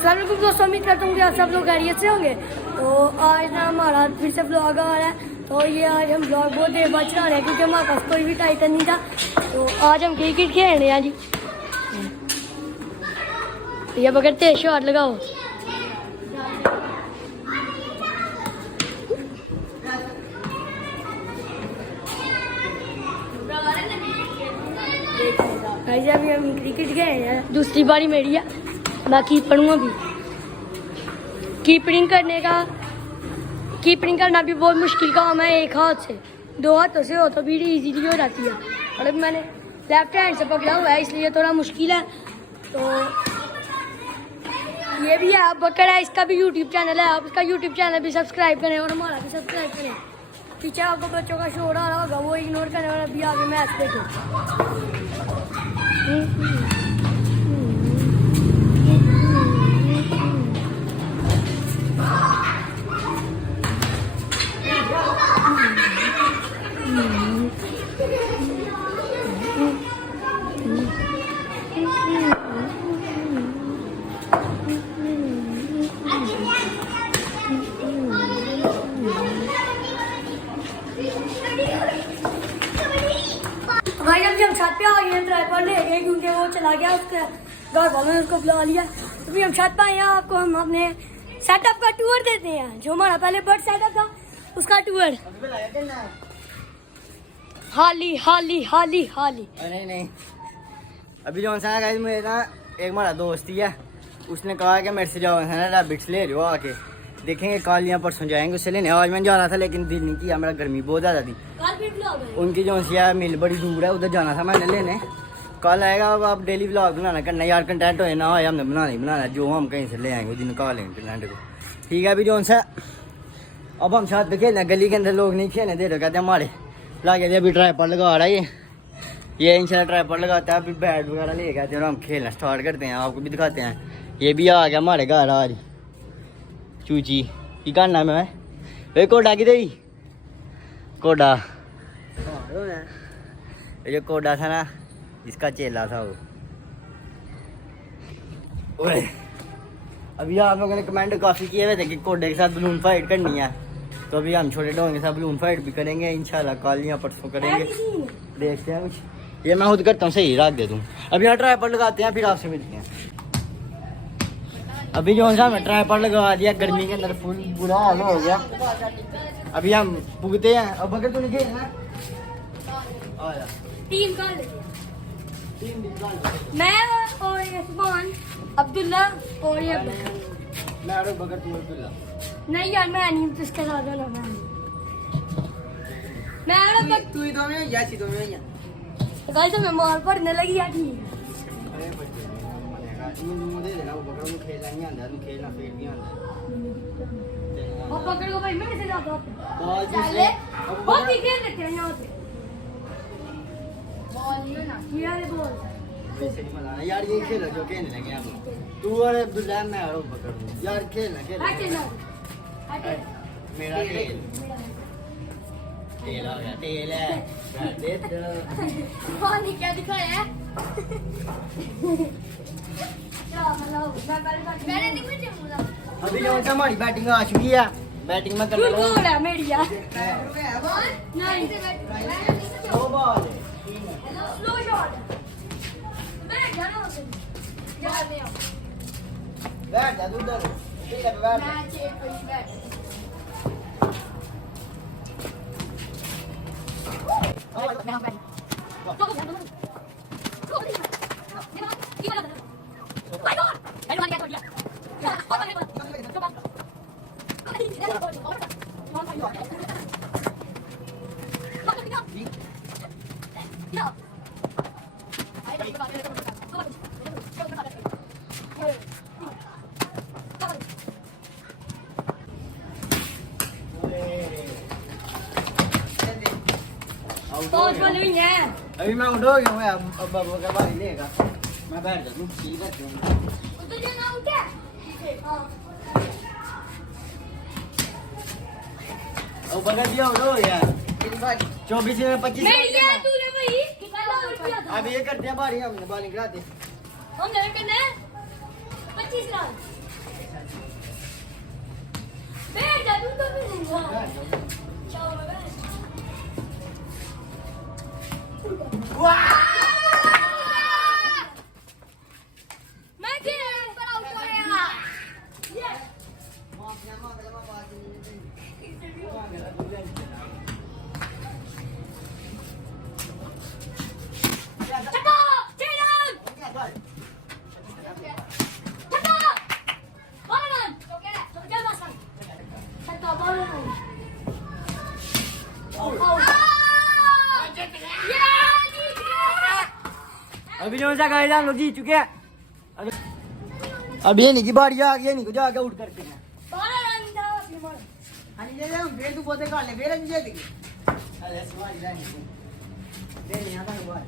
अस्सलाम वालेकुम दोस्तों, उम्मीद करता हूँ कि आप सब लोग खैरियत से होंगे। तो आज ना हमारा फिर से ब्लॉग आ रहा है। तो ये आज हम ब्लॉग बहुत देर बाद चला रहे हैं क्योंकि हमारे पास कोई भी टाइटन नहीं था। तो आज हम क्रिकेट खेल रहे हैं जी। ये बगैर तेज शॉट लगाओ। अभी हम क्रिकेट खेल रहे हैं। दूसरी बारी मेरी है, मैं कीपर हूँ। अभी कीपिंग करना भी बहुत मुश्किल काम है। एक हाथ से, दो हाथों से हो तो भी इजीली हो जाती है। और अब मैंने लेफ्ट हैंड से पकड़ा हुआ है इसलिए थोड़ा मुश्किल है। तो ये भी है बकर है, इसका भी यूट्यूब चैनल है। आप इसका यूट्यूब चैनल भी सब्सक्राइब करें और हमारा भी सब्सक्राइब करें। पीछे आपको बच्चों का शोर आ रहा होगा, वो इग्नोर करें और अभी आगे मैच देखो। भाई अभी हम छत पे आ गए हैं, ट्राइपॉड ले गए क्योंकि वो चला गया, उसके घर वालों ने उसको बुला लिया। अभी हम छत पे आए हैं, आपको हम अपने सेटअप का टूर देते हैं। जो हमारा पहले बर्ड सेटअप था उसका टूर। हाली हाली हाली हाली नहीं अभी जो सा गाइस, मेरे ना एक हमारा दोस्त ही है, उसने कहा कि मेरे से जाओ है ना रैबिट्स ले रहे हो आके देखेंगे, कल या परसों जाएंगे उससे लेने। आज मैं जाना था लेकिन दिल नहीं किया, मेरा गर्मी बहुत ज़्यादा थी। उनकी जो सी है मिल बड़ी दूर है, उधर जाना था मैंने लेने। कल आएगा। अब आप डेली व्लॉग बनाना करना यार, कंटेंट हो ना हो हमने बनाना जो हम कहीं से ले आएंगे दिन निकाल लेंगे कंटेंट को। ठीक है अभी जो सा अब हम छत पे खेलना, गली के अंदर लोग नहीं खेलने दे रहे, कहते हैं हमारे लागे थे। अभी ट्राइपॉड लगा रहा है ये इंशाल्लाह ट्राइपॉड लगाता है। अभी बैट वगैरह ले कहते हैं और हम खेलना स्टार्ट करते हैं, आपको भी दिखाते हैं। ये भी आ गया हमारे घर आज चूची की करना मैं वे कोडा की दई कोडा, ये जो कोडा था ना इसका चेला था वो। ओए अभी आप लोगों ने कमेंट काफ़ी किए हुए थे कि कोडे के साथ बलून फाइट करनी है, तो अभी हम छोटे डोंगे के साथ बलून फाइट भी करेंगे इंशाल्लाह, कल या परसों करेंगे, देखते हैं कुछ। ये मैं खुद करता हूँ, सही रख दे दूँ। अभी यहाँ ट्राइपॉड लगाते हैं फिर आपसे मिलते हैं। अभी जो सा मैं ट्राइपॉड लगा दिया, गर्मी के अंदर फुल बुरा हाल हो गया। अभी हम भुगते हैं। अब अगर तूने खेलना टीम का मैं और यशमान अब्दुल्ला और ये मैं और बगर तू अब्दुल्ला। नहीं यार मैं नहीं, इसके साथ होना मैं और तू ही दो में या सी दो में या गाइस हमें मार पड़ने लगी यार। ठीक अरे बच्चे मुझे देना वो बगर, मुझे खेलना नहीं आता, मुझे खेलना फिर भी आता। और पकड़ को भाई मैं कैसे जाता हूं बॉल चले बहुत ही खेल लेते हैं यहां पे। बॉल ये ना यार बॉल वैसे नहीं मजा यार, ये खेल जो खेलने लगे हम। तू और अब्दुल्ला मैं और बकर यार खेलना हटे ना हटे मेरा खेल तेल आ गया, तेल है दे दो। पानी क्या दिखाया है मैंने नहीं कुछ बोला। अभी जो हमारी बैटिंग आ चुकी है, बैटिंग में कर लो। गोल है मेरी यार नहीं दो बॉल स्लो शॉट मैं जाना उसे यार मैं बैठ जा तू उधर, ठीक है बैठ। मैच एक पे बैठ अभी मैं उठ हो गया हूँ, अब बाबू का बारी लेगा, मैं बैठ जाता हूँ। ठीक है उधर जाना उठे हां अब बगल दिया उठ हो गया 24 में 25 मेरी है तूने भाई पहला और किया था। अब ये करते हैं बारी, हमने बारी कराते हम लड़के ने 25 रन बैठ जा तू तो भी चलो मैं गेम पर आउट हो गया यस चलो चेलन चलो बालन ओके चल बस चलो बालन अभी जो सा गाइस हम लोग जीत चुके हैं अब ये नहीं की बारी आ गई नहीं को जाके आउट करते हैं बालन जाओ अपने मार हां ले ले फिर तू बोते कर ले फिर हम जीत गए अरे सवाल जाने दे ले यहां पर बाल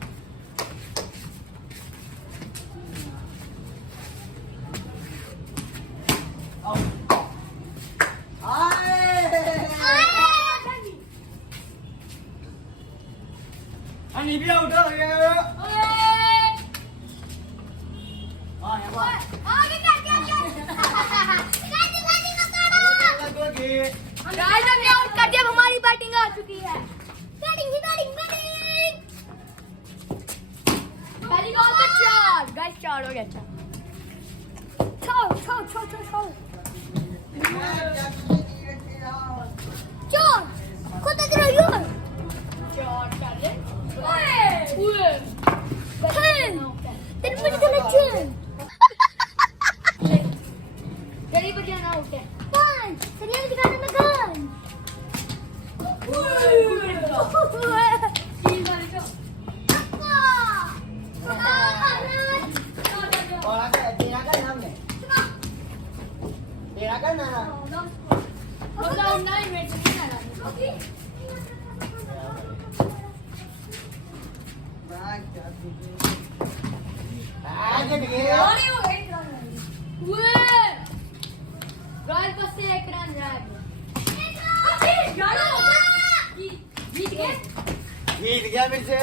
अनि भी आउट हो गया हां ये बात आगे गाइस हमने आउट कर दिया हमारी बैटिंग आ चुकी है बैटिंग पहली बॉल पे 4 गाइस 4 हो गया छो चार खुद दे रही हो 4 कर ले ओए तेरे मुझे तो लच्छन तेरी बजाना आउट है 5 तेरी दिखाने में गन तेरा करना ना जीत गया फिर से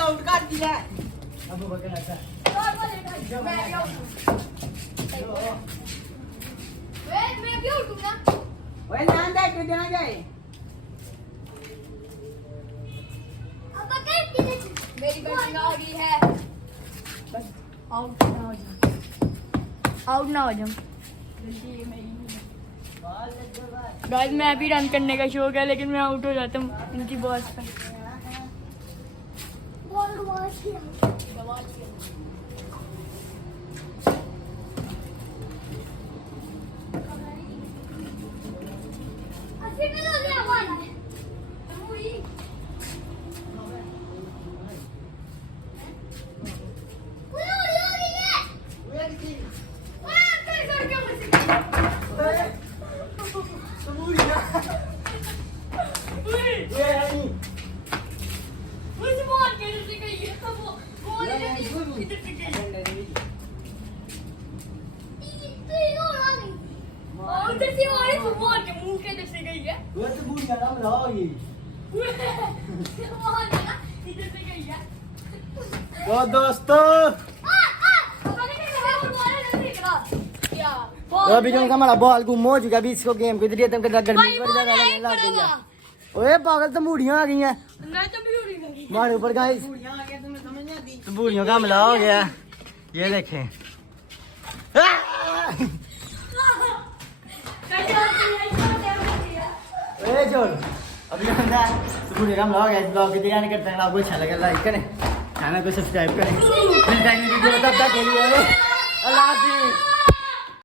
आउट कर दिया अब बकरा था मैं भी उठूंगा ओए ना दे के देना जाए अब कर मेरी बैटिंग आ गई है बस आउट ना हो जाऊं गाइस मैं भी रन करने का शौक है लेकिन मैं आउट हो जाता हूँ इनकी बॉल पर तो दोस्तों तो अभी जो हमारा बॉल गुम हो चुका अभी इसको गेम को इधर तुम गर्मी पर ज्यादा लगने लग गई है ओए पागल तो मूड़ियां आ गई हैं मारे ऊपर गाइस सबूरियों का हमला हो गया, ये देखें। अभी सबूरियों का हमला हो गया। ब्लॉग की तैयारी करते हैं, आपको अच्छा लगे लाइक करें, चैनल को सब्सक्राइब करें। फिर वीडियो तब तक के लिए अल्लाह हाफिज़।